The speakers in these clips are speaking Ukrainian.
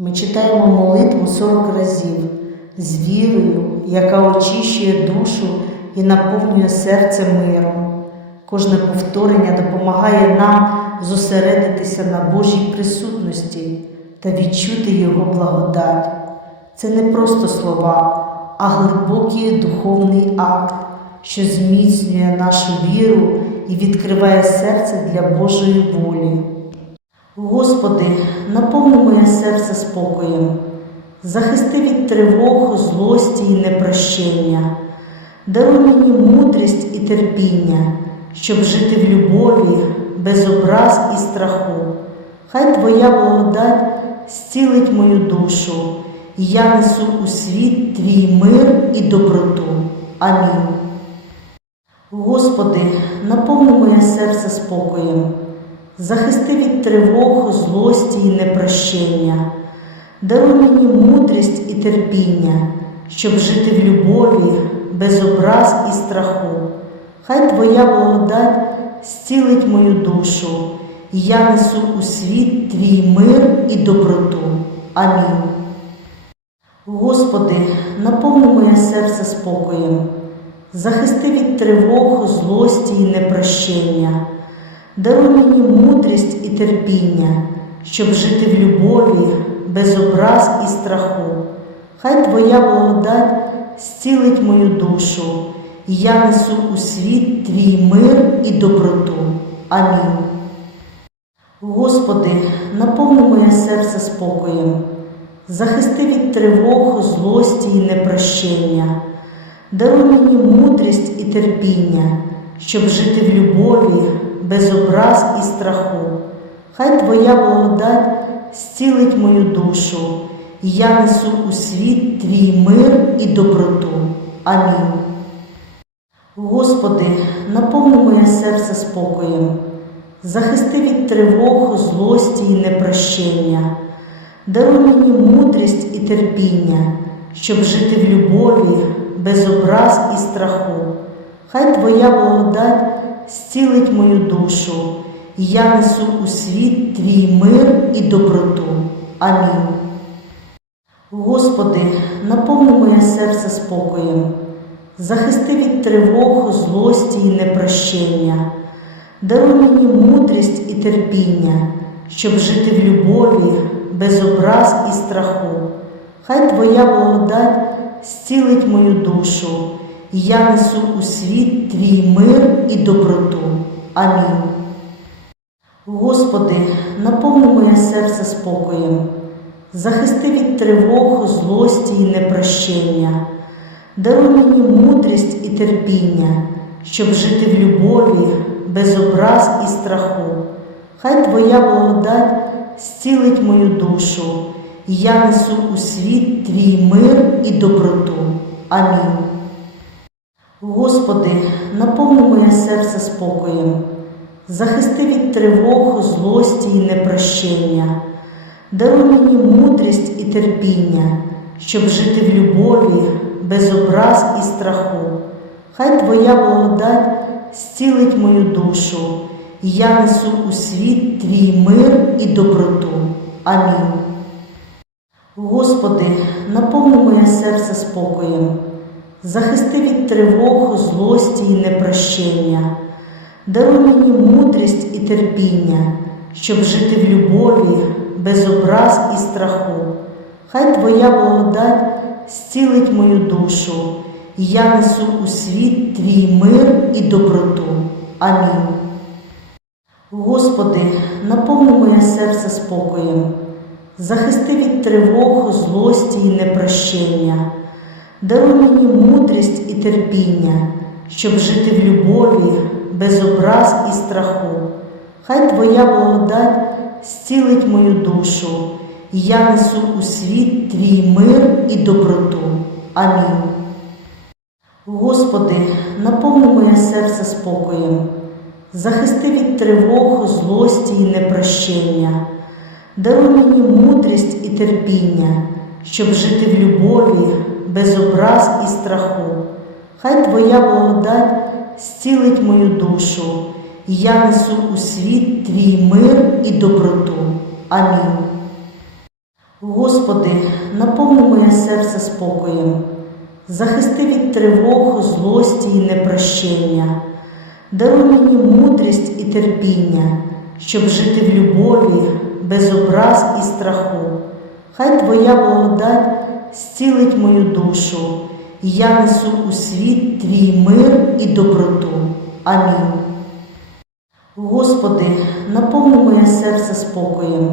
Ми читаємо молитву 40 разів з вірою, яка очищує душу і наповнює серце миром. Кожне повторення допомагає нам зосередитися на Божій присутності та відчути Його благодать. Це не просто слова, а глибокий духовний акт, що зміцнює нашу віру і відкриває серце для Божої волі. Господи, наповни моє серце спокоєм, захисти від тривог, злості і непрощення, даруй мені мудрість і терпіння, щоб жити в любові, без образ і страху. Хай Твоя благодать зцілить мою душу, і я несу у світ Твій мир і доброту. Амінь. Господи, наповни моє серце спокоєм, захисти від тривог, злості і непрощення, даруй мені мудрість і терпіння, щоб жити в любові, без образ і страху. Хай Твоя благодать зцілить мою душу, і я несу у світ Твій мир і доброту. Амінь. Господи, наповни моє серце спокоєм, захисти від тривог, злості і непрощення, даруй мені мудрість і терпіння, щоб жити в любові, без образ і страху. Хай Твоя благодать зцілить мою душу, і я несу у світ Твій мир і доброту. Амінь. Господи, наповни моє серце спокоєм, захисти від тривог, злості і непрощення, даруй мені мудрість і терпіння, щоб жити в любові, без образ і страху. Хай Твоя благодать зцілить мою душу, і я несу у світ Твій мир і доброту. Амінь. Господи, наповни моє серце спокоєм, захисти від тривог, злості і непрощення, даруй мені мудрість і терпіння, щоб жити в любові, без образ і страху. Хай Твоя благодать зцілить мою душу, і я несу у світ Твій мир і доброту. Амінь. Господи, наповни моє серце спокоєм, захисти від тривог, злості і непрощення, даруй мені мудрість і терпіння, щоб жити в любові, без образ і страху. Хай Твоя благодать зцілить мою душу, і я несу у світ Твій мир і доброту. Амінь. Господи, наповни моє серце спокоєм, захисти від тривог, злості і непрощення, даруй мені мудрість і терпіння, щоб жити в любові, без образ і страху. Хай Твоя благодать зцілить мою душу, і я несу у світ Твій мир і доброту. Амінь. Господи, наповни моє серце спокоєм, захисти від тривог, злості і непрощення, даруй мені мудрість і терпіння, щоб жити в любові, без образ і страху. Хай Твоя благодать зцілить мою душу, і я несу у світ Твій мир і доброту. Амінь. Господи, наповни моє серце спокоєм, захисти від тривог, злості і непрощення, даруй мені мудрість і терпіння, щоб жити в любові, без образ і страху. Хай Твоя благодать зцілить мою душу, і я несу у світ Твій мир і доброту. Амінь. Господи, наповни моє серце спокоєм, захисти від тривог, злості і непрощення, даруй мені мудрість і терпіння, щоб жити в любові, без образ і страху. Хай Твоя благодать зцілить мою душу, і я несу у світ Твій мир і доброту. Амінь. Господи, наповни моє серце спокоєм, захисти від тривог, злості і непрощення, даруй мені мудрість і терпіння, щоб жити в любові, без образ і страху. Хай Твоя благодать зцілить мою душу, і я несу у світ Твій мир і доброту. Амінь. Господи, наповни моє серце спокоєм, захисти від тривог, злості і непрощення, даруй мені мудрість і терпіння, щоб жити в любові, без образ і страху. Хай Твоя благодать зцілить мою душу, і я несу у світ Твій мир і доброту. Амінь. Господи, наповни моє серце спокоєм,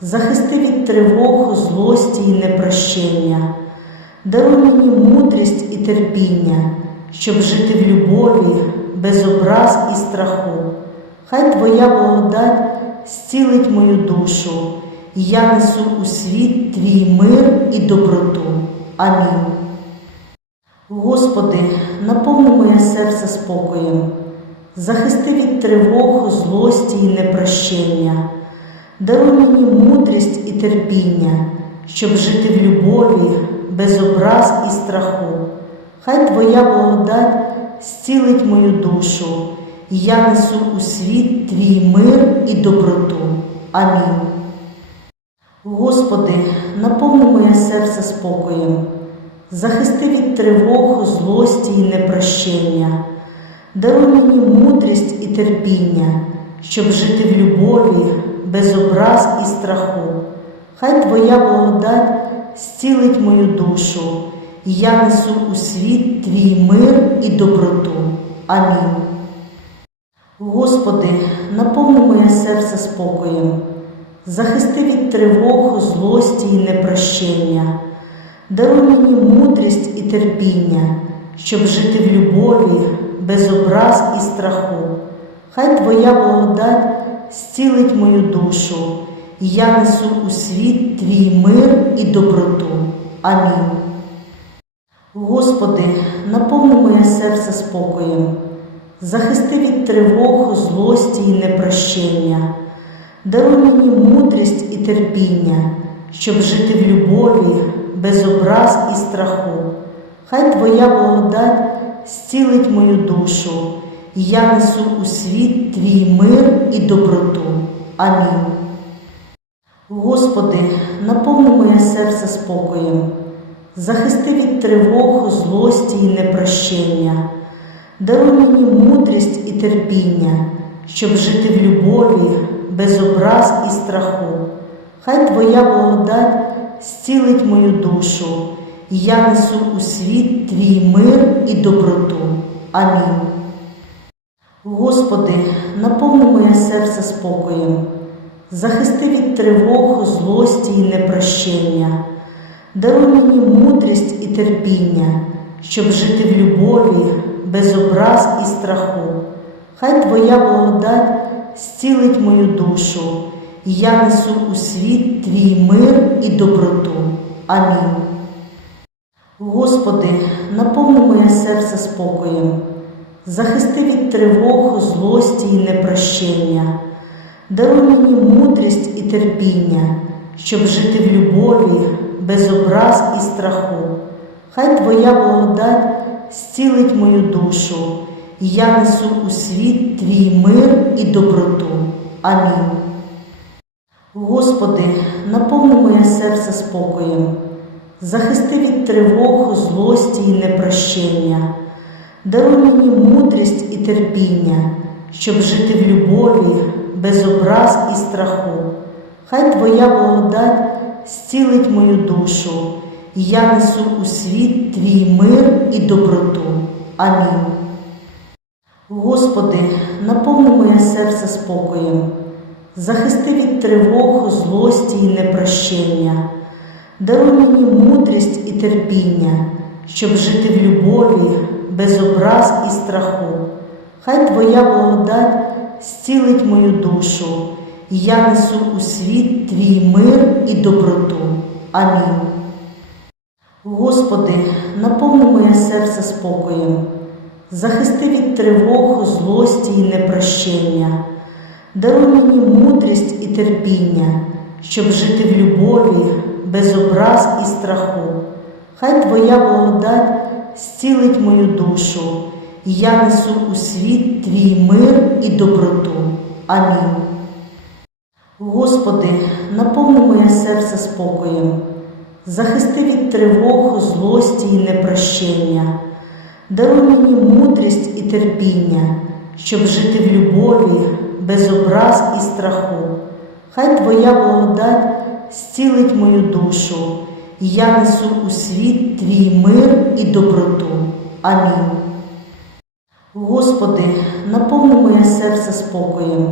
захисти від тривог, злості і непрощення, даруй мені мудрість і терпіння, щоб жити в любові, без образ і страху. Хай Твоя благодать зцілить мою душу, я несу у світ Твій мир і доброту. Амінь. Господи, наповни моє серце спокоєм, захисти від тривог, злості і непрощення, даруй мені мудрість і терпіння, щоб жити в любові, без образ і страху. Хай Твоя благодать зцілить мою душу, і я несу у світ Твій мир і доброту. Амінь. Господи, наповни моє серце спокоєм, захисти від тривог, злості і непрощення, даруй мені мудрість і терпіння, щоб жити в любові, без образ і страху. Хай Твоя благодать зцілить мою душу, і я несу у світ Твій мир і доброту. Амінь. Господи, наповни моє серце спокоєм, захисти від тривог, злості і непрощення, даруй мені мудрість і терпіння, щоб жити в любові, без образ і страху. Хай Твоя благодать зцілить мою душу, і я несу у світ Твій мир і доброту. Амінь. Господи, наповни моє серце спокоєм, захисти від тривог, злості і непрощення, даруй мені мудрість і терпіння, щоб жити в любові, без образ і страху. Хай Твоя благодать зцілить мою душу, і я несу у світ Твій мир і доброту. Амінь. Господи, наповни моє серце спокоєм, захисти від тривог, злості і непрощення, даруй мені мудрість і терпіння, щоб жити в любові, без образ і страху. Хай Твоя благодать зцілить мою душу, і я несу у світ Твій мир і доброту. Амінь. Господи, наповни моє серце спокоєм, захисти від тривог, злості і непрощення, даруй мені мудрість і терпіння, щоб жити в любові, без образ і страху. Хай Твоя благодать зцілить мою душу, і я несу у світ Твій мир і доброту. Амінь. Господи, наповни моє серце спокоєм, захисти від тривог, злості і непрощення, даруй мені мудрість і терпіння, щоб жити в любові, без образ і страху. Хай Твоя благодать зцілить мою душу, і я несу у світ Твій мир і доброту. Амінь. Господи, наповни моє серце спокоєм, захисти від тривог, злості і непрощення, даруй мені мудрість і терпіння, щоб жити в любові, без образ і страху. Хай Твоя благодать зцілить мою душу, і я несу у світ Твій мир і доброту. Амінь. Господи, наповни моє серце спокоєм, захисти від тривог, злості і непрощення, даруй мені мудрість і терпіння, щоб жити в любові, без образ і страху. Хай Твоя благодать зцілить мою душу, і я несу у світ Твій мир і доброту. Амінь. Господи, наповни моє серце спокоєм, захисти від тривог, злості і непрощення, даруй мені мудрість і терпіння, щоб жити в любові, без образ і страху. Хай Твоя благодать зцілить мою душу, і я несу у світ Твій мир і доброту. Амінь. Господи, наповни моє серце спокоєм, захисти від тривог, злості і непрощення, даруй мені мудрість і терпіння, щоб жити в любові, без образ і страху. Хай Твоя благодать зцілить мою душу, і я несу у світ Твій мир і доброту. Амінь. Господи, наповни моє серце спокоєм,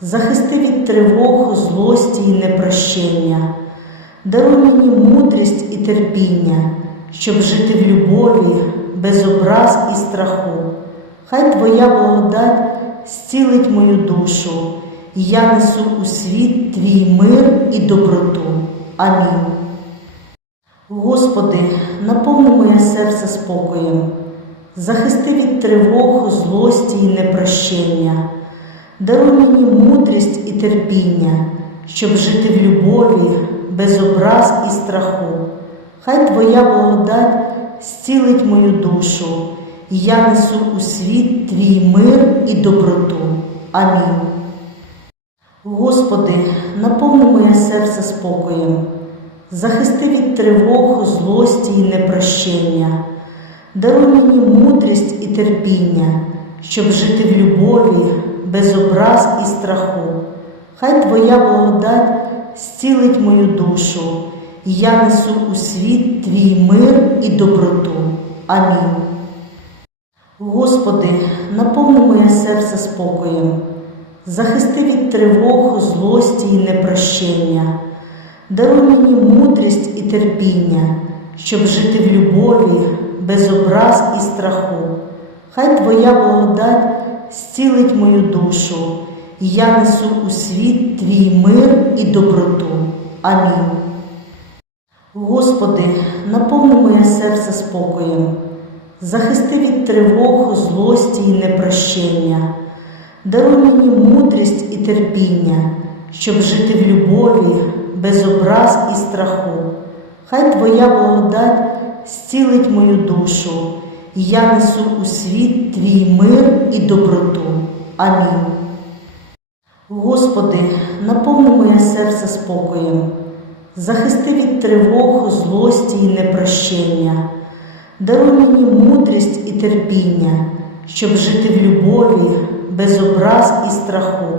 захисти від тривог, злості і непрощення, даруй мені мудрість і терпіння, щоб жити в любові, без образ і страху. Хай Твоя благодать зцілить мою душу, і я несу у світ Твій мир і доброту. Амінь. Господи, наповни моє серце спокоєм, захисти від тривог, злості і непрощення, даруй мені мудрість і терпіння, щоб жити в любові, без образ і страху. Хай Твоя благодать зцілить мою душу, і я несу у світ Твій мир і доброту. Амінь. Господи, наповни моє серце спокоєм, захисти від тривог, злості і непрощення, даруй мені мудрість і терпіння, щоб жити в любові, без образ і страху. Хай Твоя благодать зцілить мою душу, я несу у світ Твій мир і доброту. Амінь. Господи, наповни моє серце спокоєм, захисти від тривог, злості і непрощення, даруй мені мудрість і терпіння, щоб жити в любові, без образ і страху. Хай Твоя благодать зцілить мою душу, і я несу у світ Твій мир і доброту. Амінь. Господи, наповни моє серце спокоєм, захисти від тривог, злості і непрощення, даруй мені мудрість і терпіння, щоб жити в любові, без образ і страху. Хай Твоя благодать зцілить мою душу, і я несу у світ Твій мир і доброту. Амінь. Господи, наповни моє серце спокоєм, захисти від тривог, злості і непрощення, даруй мені мудрість і терпіння, щоб жити в любові, без образ і страху.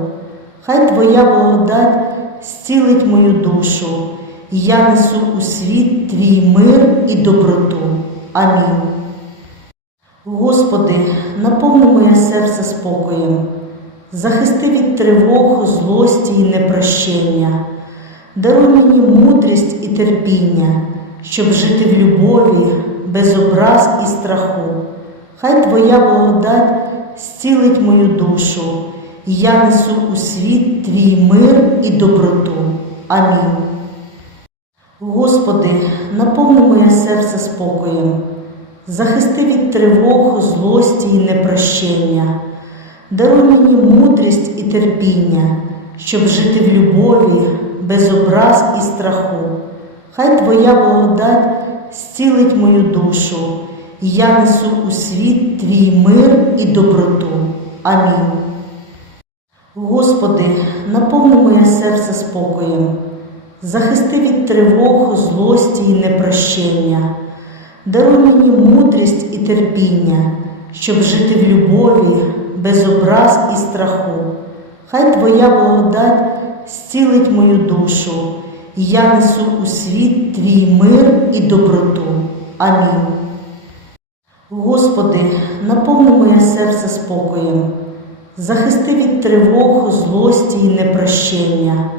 Хай Твоя благодать зцілить мою душу, і я несу у світ Твій мир і доброту. Амінь. Господи, наповни моє серце спокоєм, захисти від тривог, злості і непрощення, даруй мені мудрість і терпіння, щоб жити в любові, без образ і страху. Хай Твоя благодать зцілить мою душу, і я несу у світ Твій мир і доброту. Амінь. Господи, наповни моє серце спокоєм, захисти від тривог, злості і непрощення, даруй мені мудрість і терпіння, щоб жити в любові, без образ і страху. Хай Твоя благодать зцілить мою душу, і я несу у світ Твій мир і доброту. Амінь. Господи, наповни моє серце спокоєм, захисти від тривог, злості і непрощення, даруй мені мудрість і терпіння, щоб жити в любові, без образ і страху. Хай Твоя благодать зцілить мою душу, і я несу у світ Твій мир і доброту. Амінь. Господи, наповни моє серце спокоєм, захисти від тривог, злості і непрощення,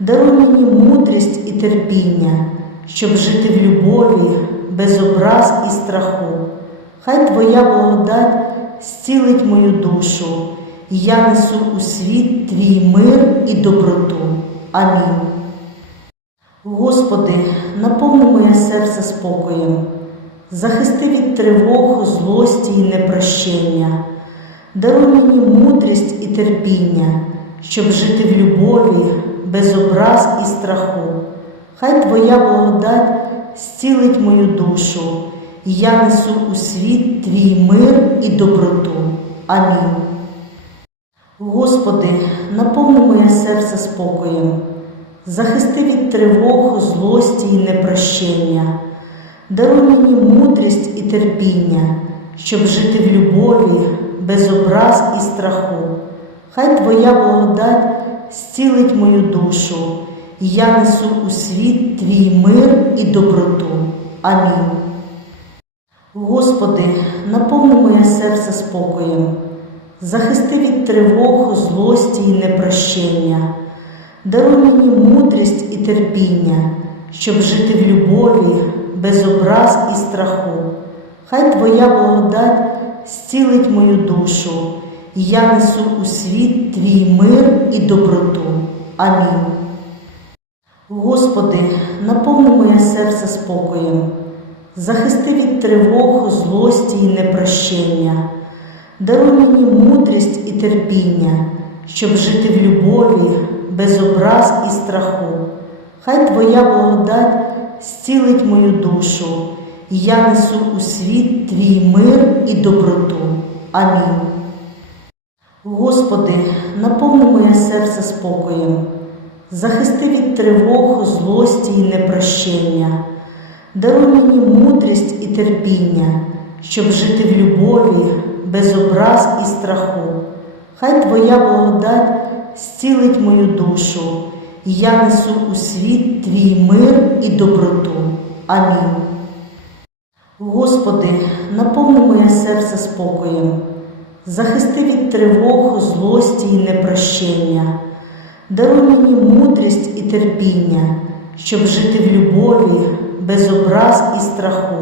даруй мені мудрість і терпіння, щоб жити в любові, без образ і страху. Хай Твоя благодать зцілить мою душу, і я несу у світ Твій мир і доброту. Амінь. Господи, наповни моє серце спокоєм, захисти від тривог, злості і непрощення, даруй мені мудрість і терпіння, щоб жити в любові, без образ і страху. Хай Твоя благодать зцілить мою душу, і я несу у світ Твій мир і доброту. Амінь. Господи, наповни моє серце спокоєм, захисти від тривог, злості і непрощення, даруй мені мудрість і терпіння, щоб жити в любові, без образ і страху. Хай Твоя благодать зцілить мою душу, і я несу у світ Твій мир і доброту. Амінь. Господи, наповни моє серце спокоєм, захисти від тривог, злості і непрощення, даруй мені мудрість і терпіння, щоб жити в любові, без образ і страху. Хай Твоя благодать зцілить мою душу, і я несу у світ Твій мир і доброту. Амінь. Господи, наповни моє серце спокоєм, захисти від тривог, злості і непрощення, даруй мені мудрість і терпіння, щоб жити в любові, без образ і страху. Хай Твоя благодать зцілить мою душу, і я несу у світ Твій мир і доброту. Амінь. Господи, наповни моє серце спокоєм, захисти від тривог, злості і непрощення, даруй мені мудрість і терпіння, щоб жити в любові, без образ і страху. Хай Твоя благодать зцілить мою душу, і я несу у світ Твій мир і доброту. Амінь. Господи, наповни моє серце спокоєм, захисти від тривог, злості і непрощення, даруй мені мудрість і терпіння, щоб жити в любові, без образ і страху.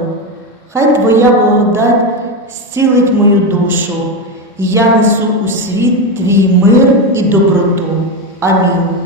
Хай Твоя благодать зцілить мою душу, і я несу у світ Твій мир і доброту. Амінь.